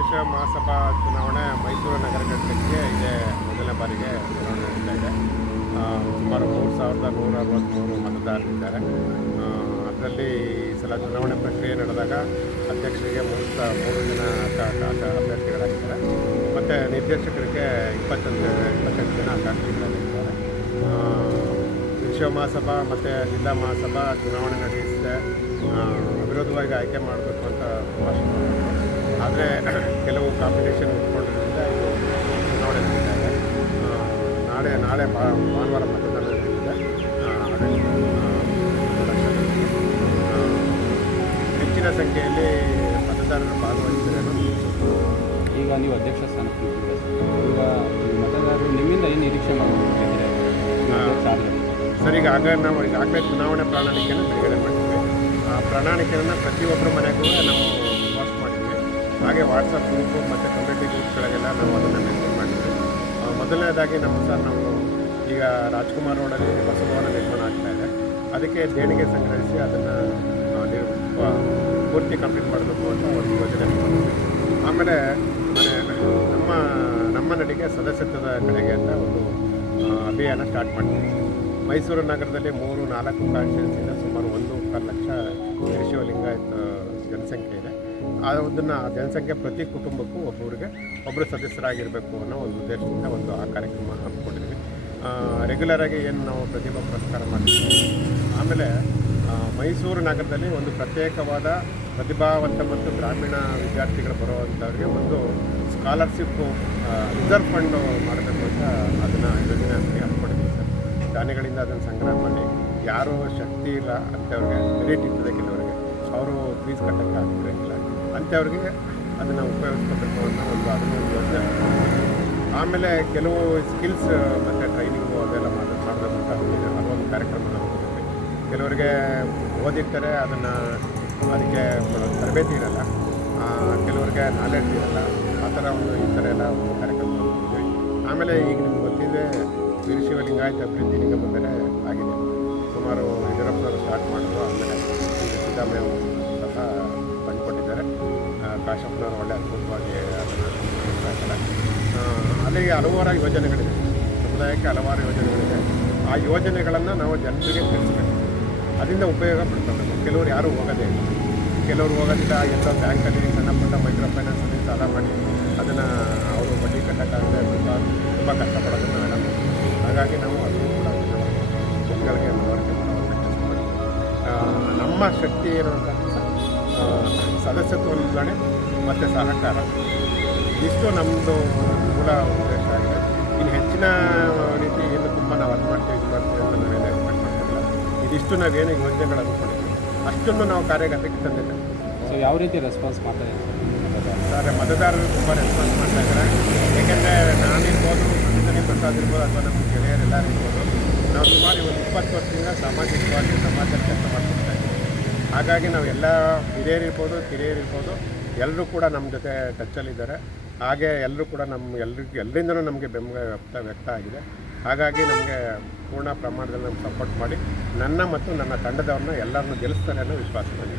ವಿಧಾನಪರಿಷತ್ ಮಹಾಸಭಾ ಚುನಾವಣೆ ಮೈಸೂರು ನಗರ ಘಟಕಕ್ಕೆ ಇದೇ ಮೊದಲನೇ ಬಾರಿಗೆ ಚುನಾವಣೆ ನಡೀತಾ ಇದೆ. ಸುಮಾರು 3163 ಮತದಾರರಿದ್ದಾರೆ. ಅದರಲ್ಲಿ ಈ ಸಲ ಚುನಾವಣೆ ಪ್ರಕ್ರಿಯೆ ನಡೆದಾಗ ಅಧ್ಯಕ್ಷರಿಗೆ 3 ಜನ ಅಭ್ಯರ್ಥಿಗಳಾಗಿದ್ದಾರೆ ಮತ್ತು ನಿರ್ದೇಶಕರಿಗೆ 28 ಜನ ಆಕಾಂಕ್ಷಿಗಳಾಗಿದ್ದಾರೆ. ವಿಶ್ವ ಮಹಾಸಭಾ ಮತ್ತು ಜಿಲ್ಲಾ ಮಹಾಸಭಾ ಚುನಾವಣೆ ನಡೆಸಿದೆ ಅವಿರೋಧವಾಗಿ ಆಯ್ಕೆ ಮಾಡಬೇಕು ಅಂತ ಆದರೆ ಕೆಲವು ಕಾಂಪಿಟೇಷನ್ ಇಟ್ಕೊಂಡಿದ್ದರಿಂದ ಇದು ಚುನಾವಣೆ ನಡೀತಾ ಇದೆ. ನಾಳೆ ಭಾನುವಾರ ಮತದಾನ ನಡೆದಿದೆ. ಹೆಚ್ಚಿನ ಸಂಖ್ಯೆಯಲ್ಲಿ ಮತದಾರರು ಭಾಗವಹಿಸಿದರು. ಈಗ ನೀವು ಅಧ್ಯಕ್ಷ ಸ್ಥಾನಕ್ಕೆ ಈಗ ಮತದಾರರು ನಿಮ್ಮಿಂದ ಏನು ನಿರೀಕ್ಷೆ ಮಾಡಬೇಕಿದೆ ಸರ್? ನಾವು ಈಗಾಗಲೇ ಚುನಾವಣೆ ಪ್ರಣಾಳಿಕೆಯನ್ನು ಬಿಡುಗಡೆ ಮಾಡಿದ್ವಿ. ಆ ಪ್ರಣಾಳಿಕೆಯನ್ನು ಪ್ರತಿಯೊಬ್ಬರ ಮನೆಗೂ ನಾವು ಪೋಸ್ಟ್ ಮಾಡಿದ್ವಿ. ಹಾಗೆ ವಾಟ್ಸಪ್ ಗ್ರೂಪು ಮತ್ತು ಕಮ್ಯುನಿಟಿ ಗ್ರೂಪ್ಗಳಿಗೆಲ್ಲ ನಾವು ಅದನ್ನು ಮೆನ್ಷನ್ ಮಾಡಿದ್ವಿ. ಮೊದಲನೇದಾಗಿ ನಾವು ಈಗ ರಾಜ್ಕುಮಾರ್ ರೋಡಲ್ಲಿ ಬಸಭವನ ನಿರ್ಮಾಣ ಆಗ್ತಾಯಿದೆ. ಅದಕ್ಕೆ ದೇಣಿಗೆ ಸಂಗ್ರಹಿಸಿ ಅದನ್ನು ಪೂರ್ತಿ ಕಂಪ್ಲೀಟ್ ಮಾಡಬೇಕು ಅಂತ ಒಂದು ಯೋಜನೆ ಮಾಡಿದ್ವಿ. ಆಮೇಲೆ ನಮ್ಮ ನಡಿಗೆ ಸದಸ್ಯತ್ವದ ಕಡೆಗೆ ಅಂತ ಒಂದು ಅಭಿಯಾನ ಸ್ಟಾರ್ಟ್ ಮಾಡ್ತೀವಿ. ಮೈಸೂರು ನಗರದಲ್ಲಿ 3-4 ಕಾನ್ಸ್ಟಿಟ್ಯೂನ್ಸಿಯಿಂದ ಸುಮಾರು 1.25 ಲಕ್ಷ ವೀರಶೈವ ಲಿಂಗಾಯತ ಜನಸಂಖ್ಯೆ ಇದೆ. ಅದನ್ನು ಜನಸಂಖ್ಯೆ ಪ್ರತಿ ಕುಟುಂಬಕ್ಕೂ ಒಬ್ಬರು ಸದಸ್ಯರಾಗಿರಬೇಕು ಅನ್ನೋ ಒಂದು ಉದ್ದೇಶದಿಂದ ಆ ಕಾರ್ಯಕ್ರಮ ಹಮ್ಮಿಕೊಂಡಿದ್ವಿ. ರೆಗ್ಯುಲರಾಗಿ ಏನು ನಾವು ಪ್ರತಿಭಾ ಪುರಸ್ಕಾರ ಮಾಡ್ತೀವಿ. ಆಮೇಲೆ ಮೈಸೂರು ನಗರದಲ್ಲಿ ಒಂದು ಪ್ರತ್ಯೇಕವಾದ ಪ್ರತಿಭಾವಂತ ಮತ್ತು ಗ್ರಾಮೀಣ ವಿದ್ಯಾರ್ಥಿಗಳು ಬರುವಂಥವ್ರಿಗೆ ಒಂದು ಸ್ಕಾಲರ್ಶಿಪ್ಪು ರಿಸರ್ವ್ ಫಂಡ್ ಮಾಡಬೇಕು ಅಂತ ಅದನ್ನು ಯೋಜನೆ ಹಮ್ಮಿಕೊಂಡಿದ್ದೀವಿ ಸರ್. ದಾನಿಗಳಿಂದ ಅದನ್ನು ಸಂಗ್ರಹ ಮಾಡಿ ಯಾರೂ ಶಕ್ತಿ ಇಲ್ಲ ಅಂಥವ್ರಿಗೆ ಮೆರಿಟ್ ಇರ್ತದೆ ಕೆಲವರಿಗೆ ಅವರು ಫೀಸ್ ಕಟ್ಟೋಕ್ಕೆ ಆಗ್ತಿರೋಂಗಿಲ್ಲ ಅಂಥವ್ರಿಗೆ ಅದನ್ನು ಉಪಯೋಗಿಸ್ಕೋಬೇಕು ಅನ್ನೋ ಅದನ್ನು ಯೋಜನೆ. ಆಮೇಲೆ ಕೆಲವು ಸ್ಕಿಲ್ಸ್ ಮತ್ತು ಟ್ರೈನಿಂಗು ಅದೆಲ್ಲ ಮಾಡಬೇಕು ಅಂತ ಅದೊಂದು ಕಾರ್ಯಕ್ರಮ ನಾವು ಕೊಡ್ತೀವಿ. ಕೆಲವರಿಗೆ ಓದಿರ್ತಾರೆ, ಅದಕ್ಕೆ ತರಬೇತಿ ಇರಲ್ಲ, ಕೆಲವರಿಗೆ ನಾಲೆಡ್ಜ್ ಇರಲ್ಲ, ಆ ಥರ ಈ ಥರ ಎಲ್ಲ ಒಂದು ಕಾರ್ಯಕ್ರಮ ಕೊಡ್ತೀವಿ. ಆಮೇಲೆ ಈಗ ನಿಮ್ಗೆ ಗೊತ್ತಿದೆ ವೀರಶೈವ ಲಿಂಗಾಯತ ಅಭಿವೃದ್ಧಿ ನಿಗಮ ಬೇರೆ ಆಗಿದೆ. ಸುಮಾರು ಯಡಿಯೂರಪ್ಪನವರು ಸ್ಟಾರ್ಟ್ ಮಾಡಿದ್ರು. ಆಮೇಲೆ ಸಿದ್ದರಾಮಯ್ಯ ಸಹ ಬಂದುಕೊಟ್ಟಿದ್ದಾರೆ. ಕಾಶಪ್ಪನವರು ಒಳ್ಳೆ ಅದ್ಭುತವಾಗಿ ಅದನ್ನು ಮಾಡ್ತಾರೆ. ಅಲ್ಲಿಗೆ ಹಲವಾರು ಯೋಜನೆಗಳಿದೆ, ಸಮುದಾಯಕ್ಕೆ ಹಲವಾರು ಯೋಜನೆಗಳಿದೆ. ಆ ಯೋಜನೆಗಳನ್ನು ನಾವು ಜನರಿಗೆ ತಿಳಿಸ್ಬೇಕು, ಅದರಿಂದ ಉಪಯೋಗ ಪಡ್ಕೋಬೇಕು. ಕೆಲವರು ಯಾರೂ ಹೋಗೋದೇ ಇಲ್ಲ, ಕೆಲವರು ಹೋಗೋದಿಲ್ಲ. ಎಲ್ಲೋ ಬ್ಯಾಂಕಲ್ಲಿ ಸಣ್ಣ ಪುಟ್ಟ ಮೈಕ್ರೋ ಫೈನಾನ್ಸಲ್ಲಿ ಸಾಲ ಮಾಡಿ ಅದನ್ನು ಅವರು ಬಡ್ಡಿ ಕಟ್ಟೋಕ್ಕಾಗದೆ ತುಂಬ ಕಷ್ಟಪಡೋದನ್ನು ಮೇಡಮ್. ಹಾಗಾಗಿ ನಾವು ಅದನ್ನು ಕೂಡ ಜನಗಳಿಗೆ ಮನವರಿಕೆ ಮಾಡುವಂಥ ಕೆಲಸ ಮಾಡ್ತೀವಿ. ನಮ್ಮ ಶಕ್ತಿ ಏನು ಅಂತ ಸದಸ್ಯತ್ವ ನೋಂದಣಿ ಮತ್ತು ಸಹಕಾರ, ಇಷ್ಟು ನಮ್ಮದು ಮೂಲ ಉದ್ದೇಶ ಆಗಿದೆ. ಇನ್ನು ಹೆಚ್ಚಿನ ರೀತಿ ಏನು ತುಂಬ ನಾವು ಅದು ಮಾಡ್ತೀವಿ ಅಂತ ನಾವೇನು ಎಕ್ಸ್ಪೆಕ್ಟ್ ಮಾಡ್ತಿಲ್ಲ. ಇದಿಷ್ಟು ನಾವೇನು ಯೋಜನೆಗಳು ಅಂದ್ಕೊಂಡಿದ್ದೀವಿ ಅಷ್ಟನ್ನು ನಾವು ಕಾರ್ಯಗತಕ್ಕೆ ತಂದಿದ್ದೇವೆ. ಸೊ ಯಾವ ರೀತಿ ರೆಸ್ಪಾನ್ಸ್ ಮಾಡ್ತಾರೆ ಸರ್? ಮತದಾರರು ತುಂಬ ರೆಸ್ಪಾನ್ಸ್ ಮಾಡ್ತಾ ಇದ್ದಾರೆ. ಏಕೆಂದರೆ ನಾನಿರ್ಬೋದು, ಅಂಜನಿ ಪ್ರಸಾದ್ ಇರ್ಬೋದು, ಅಥವಾ ನಮ್ಮ ಗೆಳೆಯರೆಲ್ಲರೂ ಇರ್ಬೋದು, ನಾವು ಸುಮಾರು 20 ವರ್ಷದಿಂದ ಸಾಮಾಜಿಕವಾಗಿ ಸಮಾಜದಲ್ಲಿ ಕೆಲಸ ಮಾಡ್ಕೊಳ್ತಾ ಇದ್ದೀವಿ. ಹಾಗಾಗಿ ನಾವು ಎಲ್ಲ ಹಿರಿಯರಿರ್ಬೋದು, ಕಿರಿಯರಿರ್ಬೋದು, ಎಲ್ಲರೂ ಕೂಡ ನಮ್ಮ ಜೊತೆ ಟಚ್ಚಲ್ಲಿದ್ದಾರೆ. ಹಾಗೆ ಎಲ್ಲರೂ ಕೂಡ ಎಲ್ಲರಿಂದಲೂ ನಮಗೆ ಬೆಂಬಲ ವ್ಯಕ್ತ ಆಗಿದೆ. ಹಾಗಾಗಿ ನಮಗೆ ಪೂರ್ಣ ಪ್ರಮಾಣದಲ್ಲಿ ನಮ್ಗೆ ಸಪೋರ್ಟ್ ಮಾಡಿ ನನ್ನ ಮತ್ತು ನನ್ನ ತಂಡದವ್ರನ್ನ ಎಲ್ಲರನ್ನೂ ಗೆಲ್ಲಿಸ್ತಾರೆ ಅನ್ನೋ ವಿಶ್ವಾಸ ಬಂದಿದೆ.